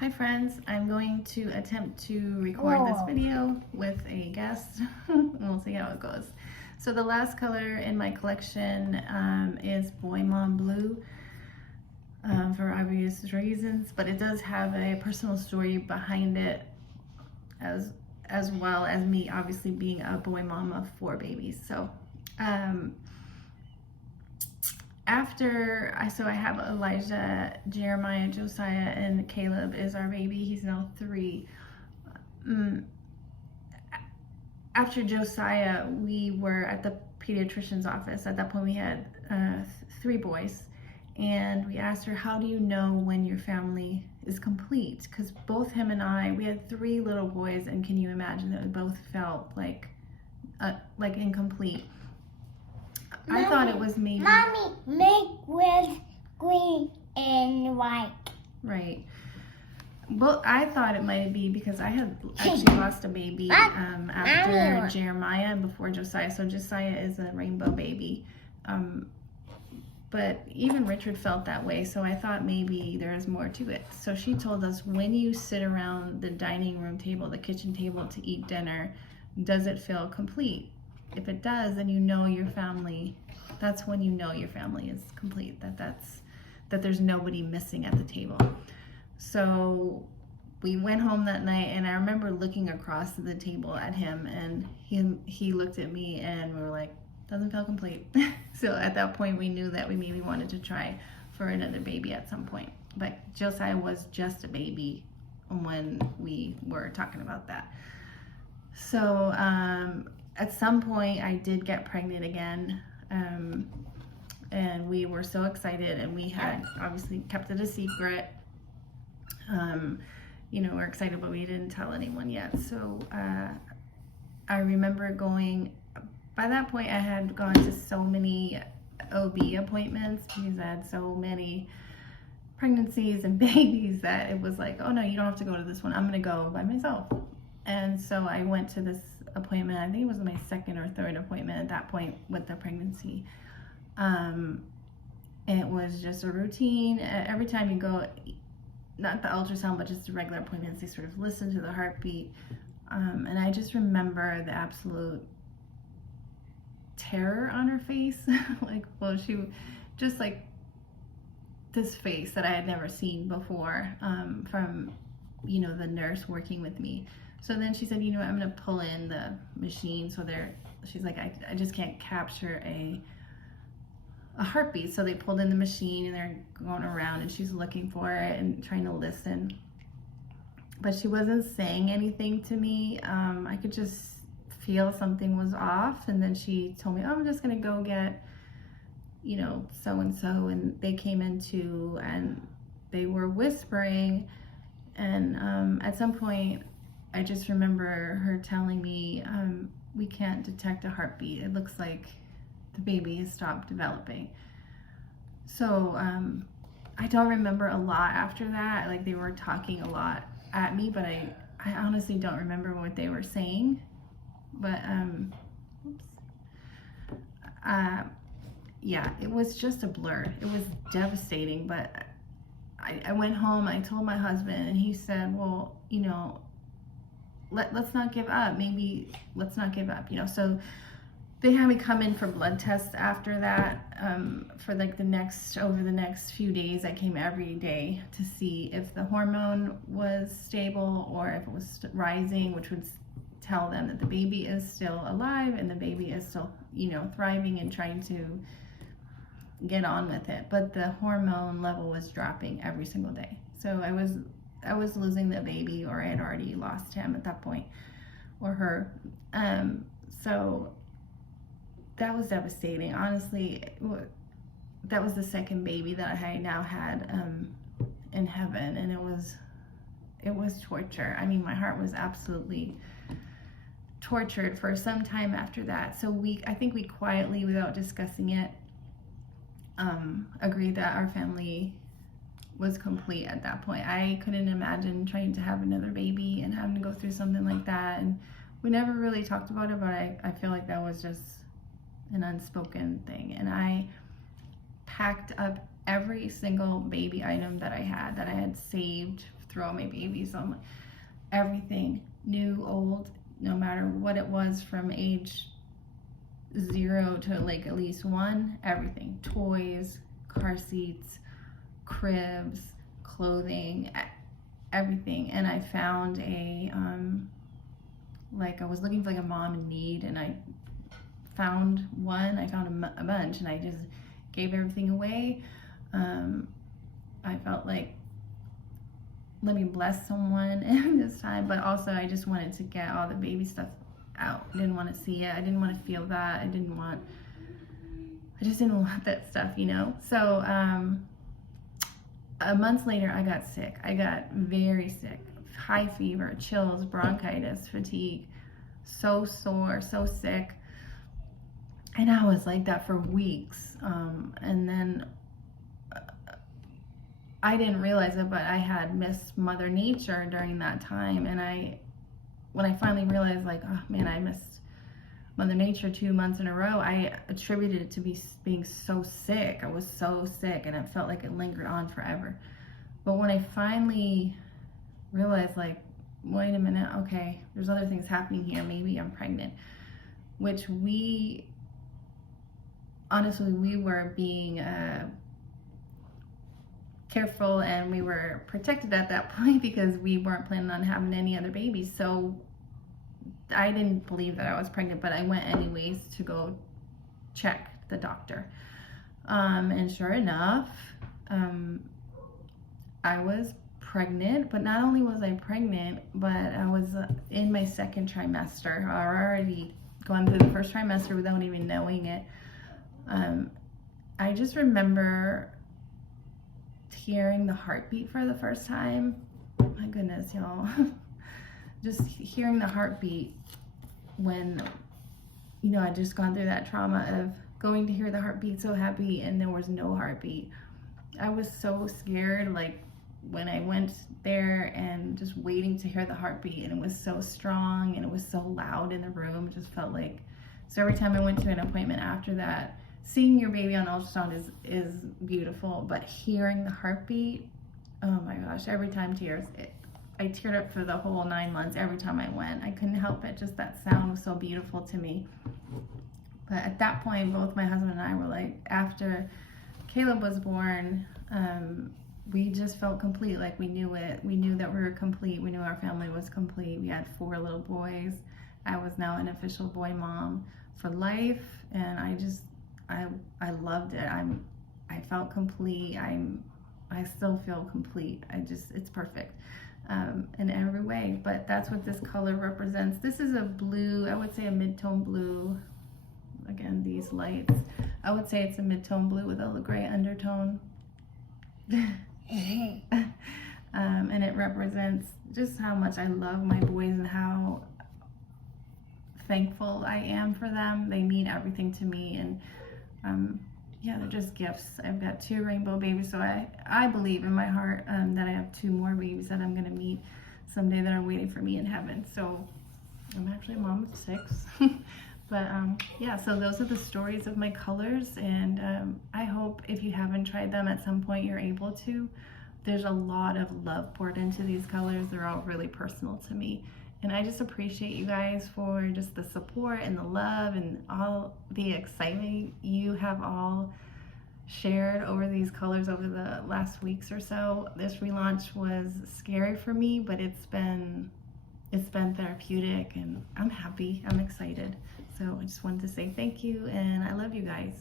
Hi friends, I'm going to attempt to record this video with a guest. We'll see how it goes. So the last color in my collection is Boy Mom Blue for obvious reasons, but it does have a personal story behind it as well as me obviously being a boy mom of 4 babies. So I have Elijah, Jeremiah, Josiah, and Caleb is our baby. He's now 3. After Josiah, we were at the pediatrician's office. At that point, we had 3 boys, and we asked her, "How do you know when your family is complete?" Because both him and I, we had 3 little boys, and can you imagine that we both felt like incomplete. I thought it was maybe... Mommy, make with green and white. Right. Well, I thought it might be because I had actually lost a baby after Jeremiah and before Josiah. So Josiah is a rainbow baby. But even Richard felt that way. So I thought maybe there is more to it. So she told us, when you sit around the dining room table, the kitchen table to eat dinner, does it feel complete? If it does, then you know your family, that's when you know your family is complete, that there's nobody missing at the table. So we went home that night, and I remember looking across the table at him, and he looked at me, and we were like, doesn't feel complete. So at that point, we knew that we maybe wanted to try for another baby at some point. But Josiah was just a baby when we were talking about that. So at some point I did get pregnant again, and we were so excited, and we had obviously kept it a secret. You know, we're excited, but we didn't tell anyone yet. So I remember by that point I had gone to so many OB appointments because I had so many pregnancies and babies that it was like, oh no, you don't have to go to this one, I'm gonna go by myself. And so I went to this appointment. I think it was my 2nd or 3rd appointment at that point with the pregnancy. It was just a routine. Every time you go, not the ultrasound, but just the regular appointments, they sort of listen to the heartbeat. And I just remember the absolute terror on her face. She just like this face that I had never seen before from, you know, the nurse working with me. So then she said, you know what, I'm gonna pull in the machine. So she's like, I just can't capture a heartbeat. So they pulled in the machine, and they're going around, and she's looking for it and trying to listen. But she wasn't saying anything to me. I could just feel something was off. And then she told me, oh, I'm just gonna go get, you know, so-and-so. And they came in too, and they were whispering. And at some point, I just remember her telling me, we can't detect a heartbeat. It looks like the baby has stopped developing. So I don't remember a lot after that. Like, they were talking a lot at me, but I honestly don't remember what they were saying. But yeah, it was just a blur. It was devastating, but I went home, I told my husband, and he said, well, you know, let's not give up. Maybe let's not give up, you know. So they had me come in for blood tests after that. For like over the next few days, I came every day to see if the hormone was stable or if it was rising, which would tell them that the baby is still alive and the baby is still, you know, thriving and trying to get on with it. But the hormone level was dropping every single day. So I was losing the baby, or I had already lost him at that point, or her. So that was devastating. Honestly, that was the 2nd baby that I now had in heaven, and it was torture. I mean, my heart was absolutely tortured for some time after that. So I think we quietly, without discussing it, agreed that our family was complete at that point. I couldn't imagine trying to have another baby and having to go through something like that. And we never really talked about it, but I feel like that was just an unspoken thing. And I packed up every single baby item that I had saved throw out my babies. So I'm like, everything, new, old, no matter what it was, from age 0 to like at least 1, everything, toys, car seats, cribs, clothing, everything. And I found a like, I was looking for like a mom in need, and I found one. I found a bunch, and I just gave everything away. I felt like, let me bless someone in this time, but also I just wanted to get all the baby stuff out. I didn't want to see it. I didn't want to feel that. I just didn't want that stuff, you know? So a month later, I got sick. I got very sick. High fever, chills, bronchitis, fatigue, so sore, so sick. And I was like that for weeks. And then I didn't realize it, but I had missed Mother Nature during that time. And when I finally realized, like, oh man, I missed Mother Nature 2 months in a row, I attributed it to being so sick. I was so sick, and it felt like it lingered on forever. But when I finally realized, like, wait a minute, okay, there's other things happening here. Maybe I'm pregnant, which honestly, we were being careful, and we were protected at that point because we weren't planning on having any other babies. So I didn't believe that I was pregnant, but I went anyways to go check the doctor. And sure enough, I was pregnant. But not only was I pregnant, but I was in my 2nd trimester. I already gone through the 1st trimester without even knowing it. I just remember hearing the heartbeat for the first time. My goodness, y'all. Just hearing the heartbeat when, you know, I'd just gone through that trauma of going to hear the heartbeat, so happy, and there was no heartbeat. I was so scared, like, when I went there and just waiting to hear the heartbeat, and it was so strong and it was so loud in the room. It just felt like, so every time I went to an appointment after that, seeing your baby on ultrasound is beautiful, but hearing the heartbeat, oh my gosh, every time tears. I teared up for the whole 9 months every time I went. I couldn't help it. Just that sound was so beautiful to me. But at that point, both my husband and I were like, after Caleb was born, we just felt complete. Like, we knew it. We knew that we were complete. We knew our family was complete. We had 4 little boys. I was now an official boy mom for life, and I loved it. I felt complete. I still feel complete. It's perfect in every way. But that's what this color represents. This is a blue, I would say a mid-tone blue. Again, these lights, I would say it's a mid-tone blue with a gray undertone. And it represents just how much I love my boys and how thankful I am for them. They mean everything to me, and yeah, they're just gifts. I've got 2 rainbow babies, so I believe in my heart that I have 2 more babies that I'm gonna meet someday that are waiting for me in heaven. So I'm actually a mom of 6. But yeah, so those are the stories of my colors, and I hope if you haven't tried them at some point you're able to. There's a lot of love poured into these colors. They're all really personal to me, and I just appreciate you guys for just the support and the love and all the excitement you have all shared over these colors over the last weeks or so. This relaunch was scary for me, but it's been therapeutic, and I'm happy. I'm excited. So I just wanted to say thank you, and I love you guys.